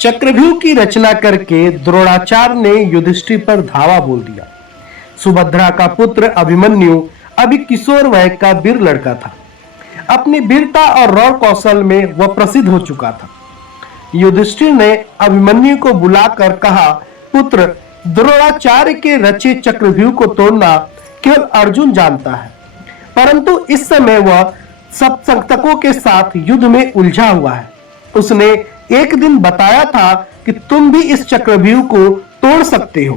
चक्रव्यूह की रचना करके द्रोणाचार्य ने युधिष्ठिर पर धावा बोल दिया। सुभद्रा का पुत्र अभिमन्यु अभी किशोर वय का वीर लड़का था। अपनी वीरता और रण कौशल में वह प्रसिद्ध हो चुका था। युधिष्ठिर ने अभिमन्यु को बुलाकर कहा, पुत्र, द्रोणाचार्य के रचे चक्रव्यूह को तोड़ना केवल अर्जुन जानता है, परंतु इस समय वह सब संकटकों के साथ युद्ध में उलझा हुआ है। उसने एक दिन बताया था कि तुम भी इस चक्रव्यूह को तोड़ सकते हो।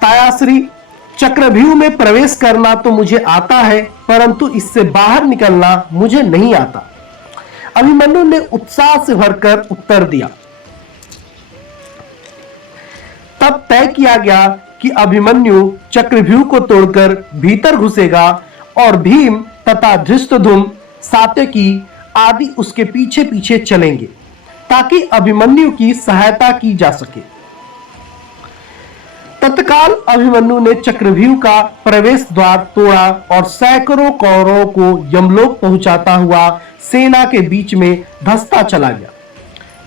तायाश्री, चक्रव्यूह में प्रवेश करना तो मुझे आता है, परंतु इससे बाहर निकलना मुझे नहीं आता। अभिमन्यु ने उत्साह से भरकर उत्तर दिया। तब तय किया गया कि अभिमन्यु चक्रव्यूह को तोड़कर भीतर घुसेगा और भीम तथा धृष्टद्युम्न, सात्यकी आदि उसके पीछे पीछे चलेंगे ताकि अभिमन्यु की सहायता की जा सके। तत्काल अभिमन्यु ने चक्रव्यूह का प्रवेश द्वार तोड़ा और सैकड़ों कौरवों को यमलोक पहुंचाता हुआ सेना के बीच में धंसता चला गया।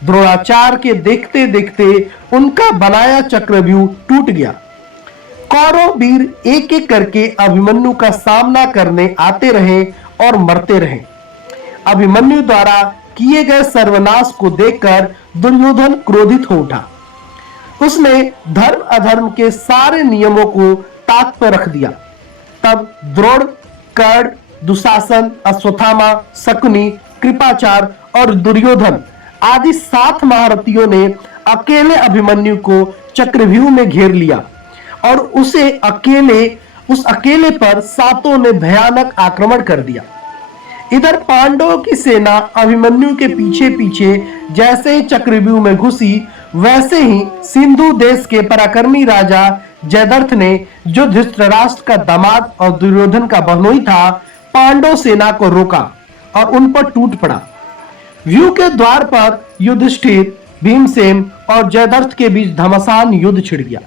द्रोणाचार्य के देखते देखते उनका बनाया चक्रव्यूह टूट गया। कौरव वीर एक एक करके अभिमन्यु का सामना करने आते रहे और मरते रहे। अभिमन्यु द्वारा किए गए सर्वनाश को देखकर दुर्योधन क्रोधित हो उठा। उसने धर्म अधर्म के सारे नियमों को ताक पर रख दिया। तब द्रोण, कर्ण, दुशासन, अश्वत्थामा, शकुनि, कृपाचार्य और दुर्योधन आदि 7 महारथियों ने अकेले अभिमन्यु को चक्रव्यूह में घेर लिया और उस अकेले पर 7 ने भयानक आक्रमण कर दिया। इधर पांडवों की सेना अभिमन्यु के पीछे पीछे जैसे ही चक्रव्यूह में घुसी, वैसे ही सिंधु देश के पराक्रमी राजा जयद्रथ ने, जो धृतराष्ट्र का दामाद और दुर्योधन का बहनोई था, पांडव सेना को रोका और उन पर टूट पड़ा। व्यूह के द्वार पर युधिष्ठिर, भीमसेन और जयद्रथ के बीच घमासान युद्ध छिड़ गया।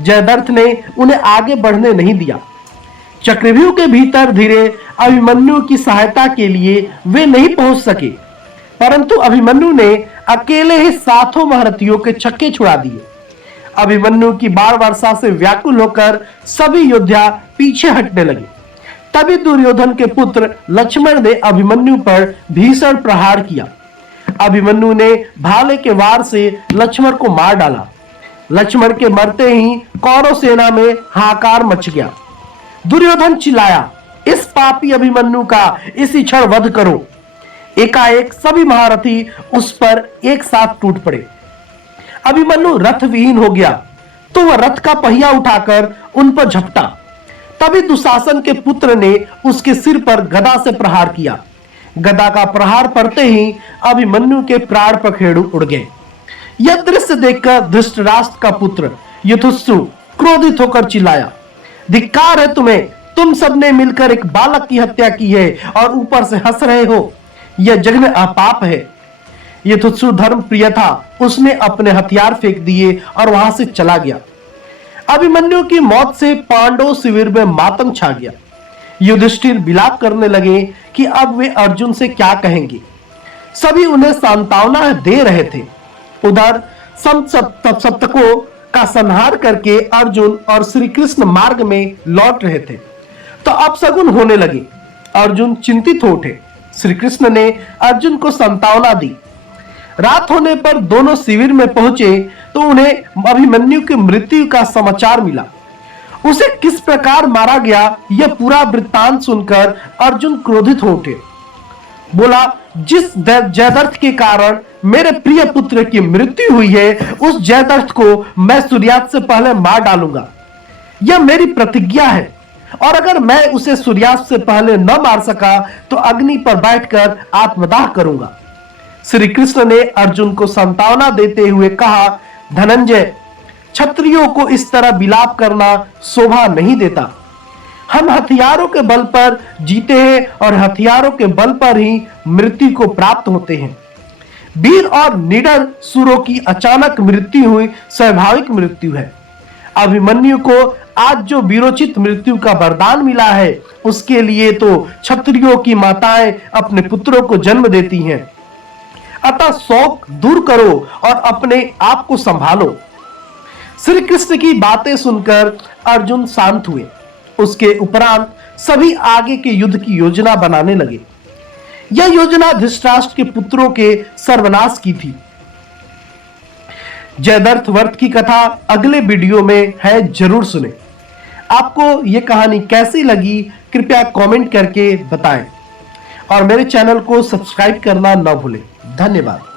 जयद्रथ ने उन्हें आगे बढ़ने नहीं दिया। चक्रव्यूह के भीतर धीरे अभिमन्यु की सहायता के लिए वे नहीं पहुंच सके, परंतु अभिमन्यु ने अकेले ही 7 महारथियों के छक्के छुड़ा दिए। अभिमन्यु की बाण वर्षा से व्याकुल होकर सभी योद्धा पीछे हटने लगे। तभी दुर्योधन के पुत्र लक्ष्मण ने अभिमन्यु पर भीषण प्रहार किया। अभिमन्यु ने भाले के वार से लक्ष्मण को मार डाला। लक्ष्मण के मरते ही कौरव सेना में हाहाकार मच गया। दुर्योधन चिल्लाया, इस पापी अभिमन्यु का इसी क्षण वध करो। एकाएक सभी महारथी उस पर एक साथ टूट पड़े। अभिमन्यु रथ विहीन हो गया तो वह रथ का पहिया उठाकर उन पर झपटा। तभी दुशासन के पुत्र ने उसके सिर पर गदा से प्रहार किया। गदा का प्रहार पड़ते ही अभिमन्यु के प्राण पखेरु उड़ गए। यह दृश्य देखकर धृतराष्ट्र का पुत्र युधिष्ठिर क्रोधित होकर चिल्लाया, धिक्कार है तुम्हें, तुम सबने मिलकर एक बालक की हत्या की है और ऊपर से हंस रहे हो। यह जग में अपाप है। युधिष्ठिर धर्म प्रिय था, उसने अपने हथियार फेंक दिए और वहां से चला गया। अभिमन्यु की मौत से पांडव शिविर में मातम छा गया। युधिष्ठिर विलाप करने लगे कि अब वे अर्जुन से क्या कहेंगे। सभी उन्हें सांत्वना दे रहे थे। उधर सप्तकों का संहार करके अर्जुन और श्री कृष्ण मार्ग में लौट रहे थे तो अपशगुन होने लगे। अर्जुन चिंतित हो उठे। श्री कृष्ण ने अर्जुन को सांत्वना दी। रात होने पर दोनों शिविर में पहुंचे तो उन्हें अभिमन्यु की मृत्यु का समाचार मिला। उसे किस प्रकार मारा गया, यह पूरा वृत्तांत सुनकर अर्जुन क्रोधित हो उठे। बोला, जिस जयद्रथ के कारण मेरे प्रिय पुत्र की मृत्यु हुई है, उस जयद्रथ को मैं सूर्यास्त से पहले मार डालूंगा। यह मेरी प्रतिज्ञा है, और अगर मैं उसे सूर्यास्त से पहले न मार सका तो अग्नि पर बैठकर आत्मदाह करूंगा। श्री कृष्ण ने अर्जुन को सांत्वना देते हुए कहा, धनंजय, क्षत्रियों को इस तरह विलाप करना शोभा नहीं देता। हम हथियारों के बल पर जीते हैं और हथियारों के बल पर ही मृत्यु को प्राप्त होते हैं। वीर और निडर सुरों की अचानक मृत्यु हुई स्वाभाविक मृत्यु है। अभिमन्यु को आज जो वीरोचित मृत्यु का वरदान मिला है, उसके लिए तो क्षत्रियों की माताएं अपने पुत्रों को जन्म देती हैं। अतः शौक दूर करो और अपने आप को संभालो। श्री कृष्ण की बातें सुनकर अर्जुन शांत हुए। उसके उपरांत सभी आगे के युद्ध की योजना बनाने लगे। यह योजना धृतराष्ट्र के पुत्रों के सर्वनाश की थी। जयद्रथ वध की कथा अगले वीडियो में है, जरूर सुने। आपको यह कहानी कैसी लगी कृपया कमेंट करके बताएं और मेरे चैनल को सब्सक्राइब करना न भूलें। धन्यवाद।